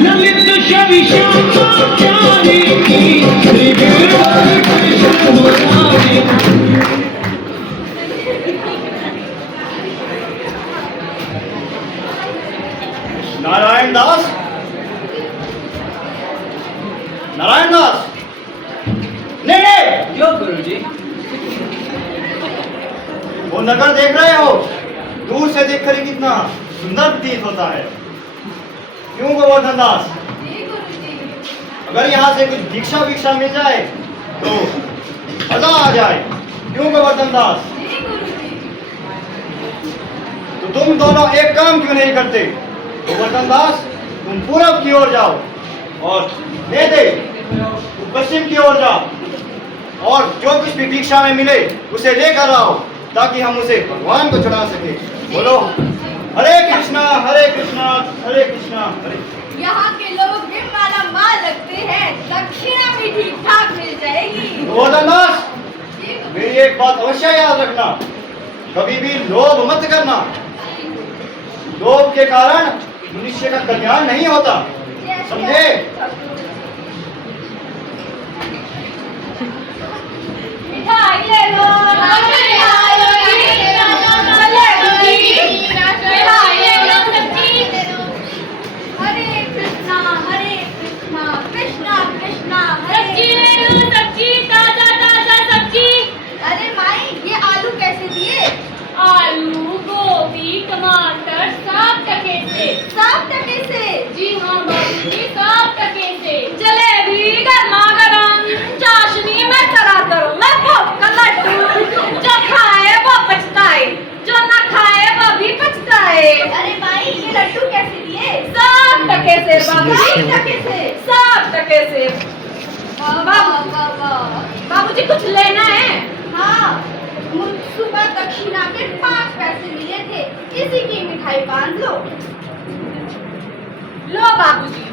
ललित शवि श्यामाचार्य की श्री गिरधर कृष्ण मुरारी। नारायण दास, नारायण दास, नहीं, क्यों गुरुजी? वो नगर देख रहे हो? दूर से देखकर ही कितना सुंदर प्रतीत होता है। क्यों गोवर्धन दास? अगर यहाँ से कुछ भिक्षा मिल जाए तो मजा आ जाए। क्यों गोवर्धन दास? तो तुम दोनों एक काम क्यों नहीं करते? गोवर्धन दास, तुम पूरब की ओर जाओ और दे दे, तुम पश्चिम की ओर जाओ और जो कुछ भी भिक्षा में मिले उसे लेकर आओ ताकि हम उसे भगवान को चढ़ा सके। बोलो हरे कृष्णा हरे कृष्णा हरे कृष्णा हरे। यहाँ के लोग भी माला माल लगते हैं, दक्षिणा भी ठीक ठाक मिल जाएगी। गोवर्धन दास, मेरी एक बात अवश्य याद रखना, कभी भी लोभ मत करना। लोभ के कारण मनुष्य का कल्याण नहीं होता, समझे? मिठाई ले लो, मिठाई ले लो, सब्जी ले लो। हरे कृष्णा कृष्णा कृष्णा हरे। सब्जी ले लो, सब्जी, ताजा ताजा सब्जी। अरे माई, ये आलू कैसे दिए? आलू, गोभी, टमाटर, 7 टके से। 7 टके से? जी हाँ बाबूजी, 7 टके से। जलेबी गर्मा गर्म, चाशनी में तरातरों में भोग का लड्डू। जो खाए वो पछताए, जो ना खाए वो भी पछताए। अरे माई, ये लड्डू कैसे दिए? 7 टके से बाबूजी, 7 टके से, 7 टके से। बाबूजी कुछ लेना है? हाँ, सुबह दक्षिणा के 5 पैसे मिले थे, इसी की मिठाई बांध लो। लो बाबूजी।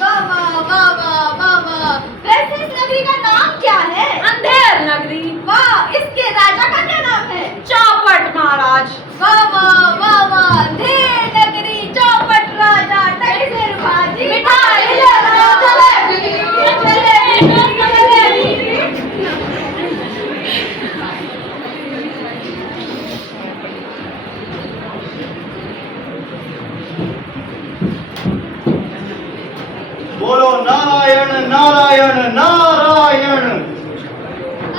वाह वाह वाह वाह वाह वाह। वैसे इस नगरी का नाम क्या है? अंधेर नगरी। वाह, इसके राजा का क्या नाम है? चौपट महाराज। वाह वाह वाह वाह। अंधेर नगरी, चौपट राजा, टकसेर भाजी। मिठाई ले लो, जलेबी, जलेबी, जलेबी। बोलो नारायण नारायण नारायण।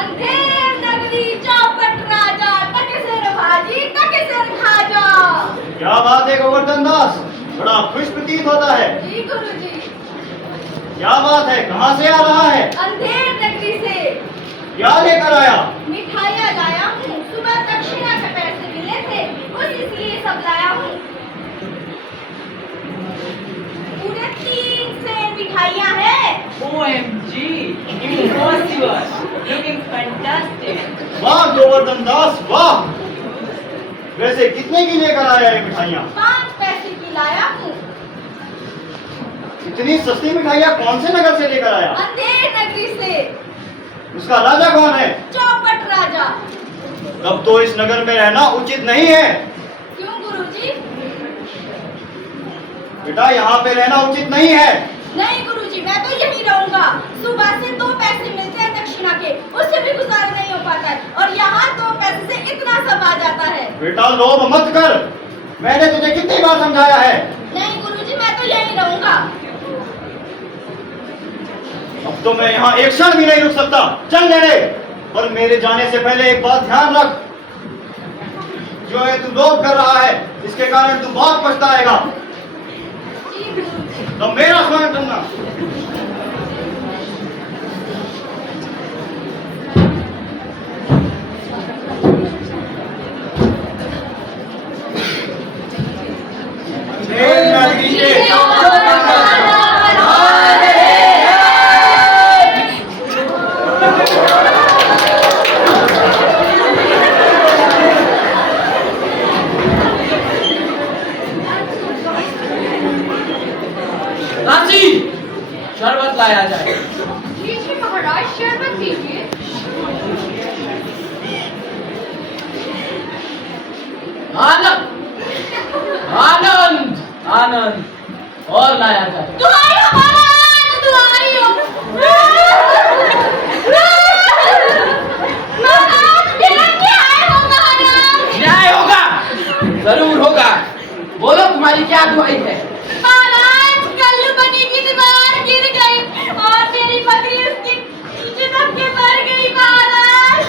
अंधेर नगरी, चौपट राजा, टकसेर भाजी, टकसेर खाजा। क्या बात है गोवर्धन दास, बड़ा खुश प्रतीत होता है। जी गुरुजी। क्या बात है, कहाँ से आ रहा है? अंधेर नगरी से। क्या लेकर आया? मिठाइयाँ लाया हूँ, सुबह दक्षिणा के पैसे मिले थे, उस इसलिए सब लाया हूँ। पूरे 3 से मिठाइयाँ हैं। OMG, impossible, looking fantastic. वाह गोवर्धन दास वाह। वैसे कितने की लेकर आया ये मिठाइयाँ? 5 पैसे की लाया हूँ। इतनी सस्ती मिठाइयाँ कौन से नगर से लेकर आया? अंधेर नगरी से। उसका राजा कौन है? चौपट राजा। तब तो इस नगर में रहना उचित नहीं है। क्यों गुरुजी? बेटा, यहाँ पे रहना उचित नहीं है। नहीं गुरुजी, मैं तो यहीं रहूंगा। सुबह से 2 पैसे मिलते हैं दक्षिणा के, उससे भी गुजारा नहीं हो पाता है, और यहाँ 2 पैसे से इतना सब आ जाता है। बेटा लोभ मत कर, मैंने तुझे कितनी बार समझाया है। नहीं गुरुजी, मैं तो यहीं रहूंगा। अब तो मैं यहाँ एक क्षण भी नहीं रुक सकता, चल मेरे। और मेरे जाने से पहले एक बात ध्यान रख, जो है तू लोभ कर रहा है, इसके कारण तू बहुत पछताएगा। तो मेरा स्मरण करना। शरबत लाया जाए। लीजिए महाराज, शरबत दीजिए। आनंद आनंद आनंद। और लाया जाए। दुआई हो महाराज, दुआई हो। महाराज, मेरा न्याय हो महाराज। न्याय होगा, जरूर होगा। बोलो तुम्हारी क्या दुआई है? महाराज, कल्लू बनी की दीवार गिर गई और मेरी बकरी उसके नीचे दब के मर गई महाराज।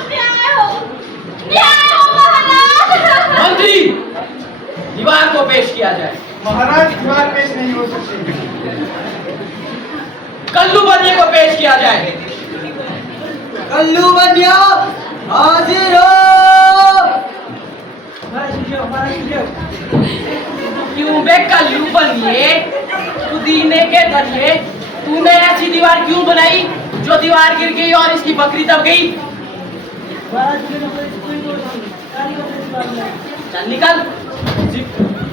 न्याय हो महाराज। मंत्री, दीवार को पेश किया जाए। महाराज दीवार पेश नहीं हो सकती। कल्लू बनिए को पेश किया जाए। कल्लू बनिया हाजिर हो। क्यों बे कल्लू बनिए, पुदीने के धनिए, तूने ऐसी दीवार क्यों बनाई जो दीवार गिर गई और इसकी बकरी दब गई? चल निकल।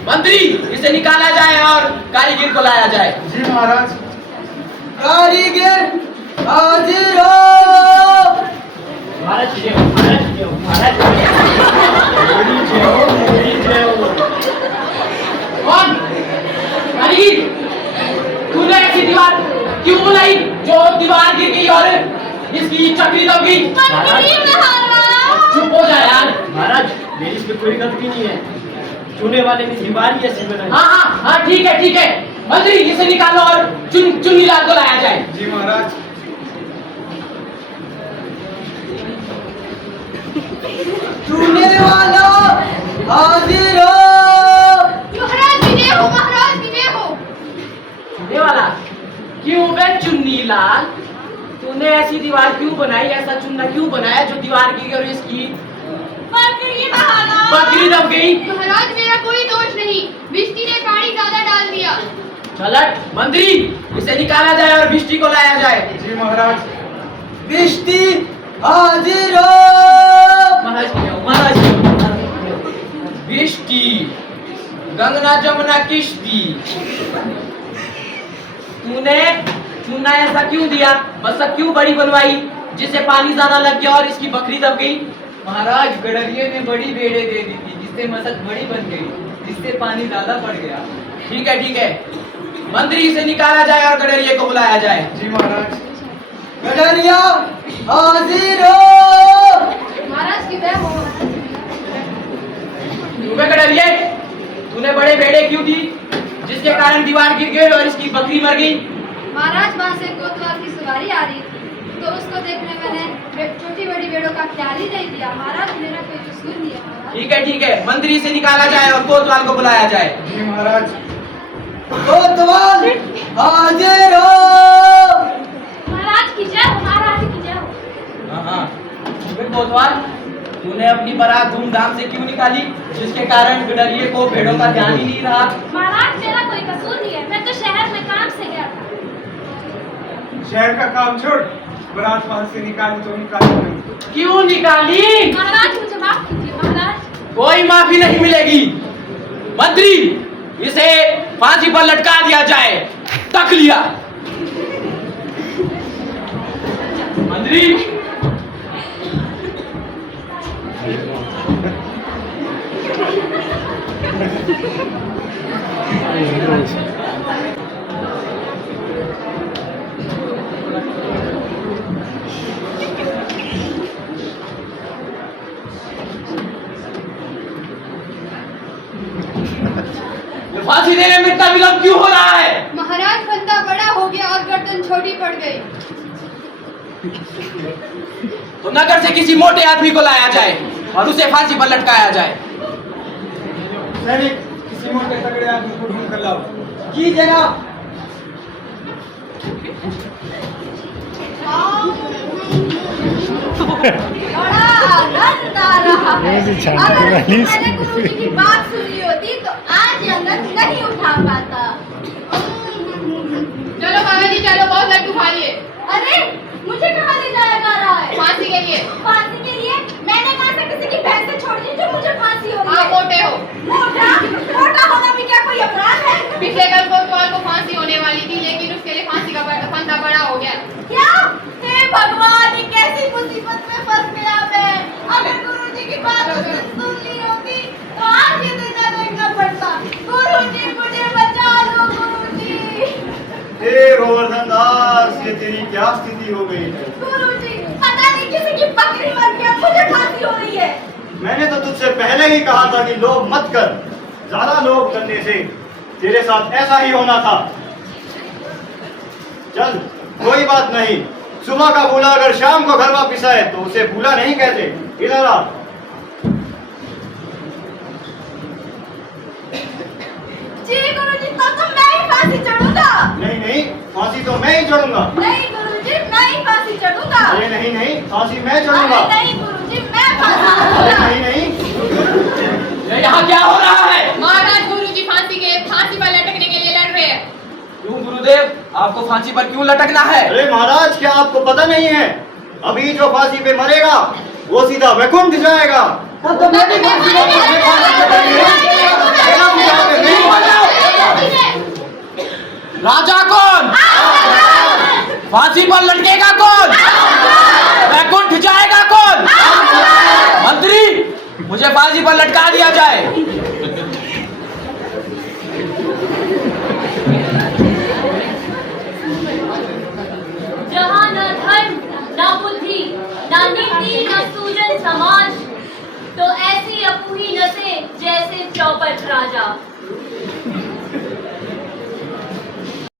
मंत्री, इसे निकाला जाए और कारीगर को लाया जाए। जी महाराज। कारीगर हाजिर हो। महाराज जय हो, महाराज जय हो, महाराज जय हो, मेरी जय हो। कौन? कारीगर, तूने ऐसी दीवार क्यों बनाई जो दीवार गिर गई और इसकी चक्री दब गई? मंत्री महाराज। चुप हो जा यार। महाराज, मेरी इसमें कोई गलती नहीं है, चुने वाले ने दीवार ही ऐसी बनाई। हाँ, ठीक है, ठीक है। मंत्री, इसे निकालो और चुन्नीलाल को लाया जाए। जी महाराज। चुनने वाला हाजिर हो। महाराज विजय हो, महाराज विजय हो। चुनने वाला? क्यों बे चुन्नीलाल, तूने ऐसी दीवार क्यों बनाई, ऐसा चुन्ना क्यों बनाया जो दीवार गिर गई और इसकी बकरी महाराज। बकरी दब गई? महाराज मेरा कोई दोष नहीं, बिस्ती ने पानी ज्यादा डाल दिया। चलट। मंत्री, इसे निकाला जाए और बिष्टी को लाया जाए। जी महाराज। बिस्ती हाजिर हो। महाराज की जय हो, महाराज की जय हो। बिष्टी, गंगा जमुना किश्ती, तूने चूना ऐसा क्यों दिया, मसक क्यों बड़ी बनवाई जिससे पानी ज्यादा लग गया और इसकी बकरी दब गई? महाराज, गडरिये ने बड़ी बेड़े दे दी थी जिससे मसक बड़ी बन गई, जिससे पानी ज्यादा पड़ गया। ठीक है, ठीक है। मंत्री, इसे निकाला जाए और गडरिये को बुलाया जाए। जी महाराज। गडरिया हाजिर हो। महाराज की जय हो। तुम्हें गडरिये, तूने बड़े बेड़े क्यों दी जिसके कारण दीवार गिर गई और इसकी बकरी मर गई? महाराज, वहाँ से कोतवाल की सवारी आ रही थी तो उसको देखने मैंने छोटी बड़ी बेड़ों का ख्याल ही नहीं दिया। महाराज, मेरा कोई कसूर नहीं है महाराज। ठीक है, ठीक है। मंत्री, इसे निकाला जाए और कोतवाल को बुलाया जाए। जी महाराज। कोतवाल हाजिर हो। महाराज की जय हो, महाराज की जय हो। हाँ, कोतवाल, तूने अपनी बारात धूमधाम से क्यों निकाली जिसके कारण गडरिये को भेड़ों का ध्यान ही नहीं रहा? महाराज मेरा कोई कसूर नहीं है, मैं तो शहर में काम से गया था। शहर का काम छोड़, बारात वहां से निकाली तो निकाली नहीं। क्यों निकाली? महाराज मुझे माफ कीजिए महाराज। कोई माफी नहीं मिलेगी। मंत्री, इसे फांसी पर लटका दिया जाए। तक लिया। मंत्री, फांसी देने में इतना विलंब क्यों हो रहा है? महाराज, फंदा बड़ा हो गया और गर्दन छोटी पड़ गई। तो नगर से किसी मोटे आदमी को लाया जाए और उसे फांसी पर लटकाया जाए। सैनिक, किसी मोटे तगड़े आदमी को ढूंढ कर लाओ। जी जनाब। बड़ा आनंद आ रहा है। अगर मैंने गुरु जी की बात सुनी होती तो आज ये आनंद नहीं उठा पाता। चलो बाबा जी, चलो, बहुत लड्डू खा लिए। अरे, मुझे कहाँ ले जाया जा रहा है? फांसी के लिए। फांसी के लिए? मैंने कहाँ से किसी की भैंस छोड़ दी जो मुझे फांसी हो रही आप है? मोटे हो। मोटा? मोटा होना भी क्या कोई अपराध है? पिछले कल कोतवाल को फांसी होने वाली थी, लेकिन उसके लिए फांसी का फंदा बड़ा हो गया। क्या? हे भगवान, ये कैसी मुसीबत में फंस गया मैं। अगर गुरु जी की बात उसने सुन ली होती तो आज ये सजा देखना पड़ता। गुरु जी, मुझे बचा लो गुरु जी। से तेरी क्या स्थिति हो गई है? गुरुजी, पता नहीं किसी की बकरी मर गई, मुझे फांसी हो रही है। मैंने तो तुझसे पहले ही कहा था कि लोभ मत कर। ज्यादा लोभ करने से तेरे साथ ऐसा ही होना था। चल, कोई बात नहीं। सुबह का भूला अगर शाम को घर वापिस आए तो उसे भूला नहीं कहते। इधर आ। जी गुरुजी, तब तो मैं ही फांसी चढ़ूंगा। नहीं नहीं, फांसी तो मैं ही चढ़ूंगा। नहीं गुरुजी, मैं ही फांसी चढ़ूंगा। अरे नहीं नहीं, फांसी मैं चढ़ूंगा। अरे नहीं गुरुजी, मैं फांसी अरे चढ़ूंगा। नहीं नहीं। ये यहाँ क्या हो रहा है? महाराज गुरुजी फांसी पर लटकने के लिए लड़ रहे हैं। क्यों गुरुदेव, आपको फांसी पर क्यों लटकना है? अरे महाराज, क्या आपको पता नहीं है? अभी जो फांसी पे मरेगा वो सीधा वैकुंठ जाएगा। तब तो मैं भी फांसी पर राजा कौन? फांसी पर लटकेगा कौन? वैकुंठ जाएगा कौन? मंत्री, मुझे फांसी पर लटका दिया जाए। जहाँ न धर्म, न बुद्धि, न नीति, न सूजन समाज, तो ऐसी अपूही नसें जैसे चौपट राजा।